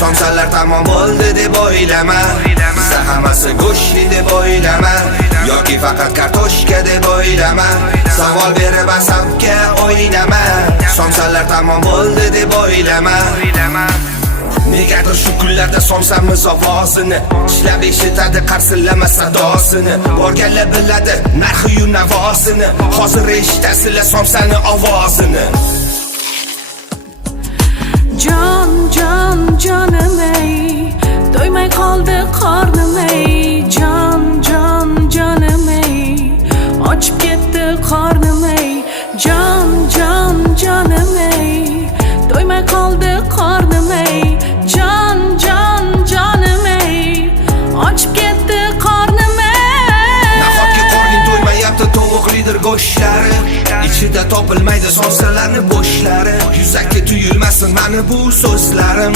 Somsalar tamom bo'ldi deb o'ylama, bizda hammasi go'shtli deb o'ylama, yoki faqat kartoshka deb o'ylama. Savol berib asabga o'ynama, somsalar tamom bo'ldi deb o'ylama. Negadir shu kunlarda somsamiz ovozini ishlab eshitadi qarsillama sadosini. Borganlar biladi narxi-yu navosini, hozir eshitasizlar somsani ovozini. Jonim ey, do'ymay qoldi qornim ey. Jonim ey, ochib ketdi qornim ey. Jonim ey, do'ymay qoldi qornim ey. Jonim ey, ochib ketdi qornim ey. Nahotki qorning to'ymayapti, tovuqlidir go'shtlari, ichida topilmaydi somsalarni bo'shlari. Yuzaki tuyulmasin mani bu so'zlarim.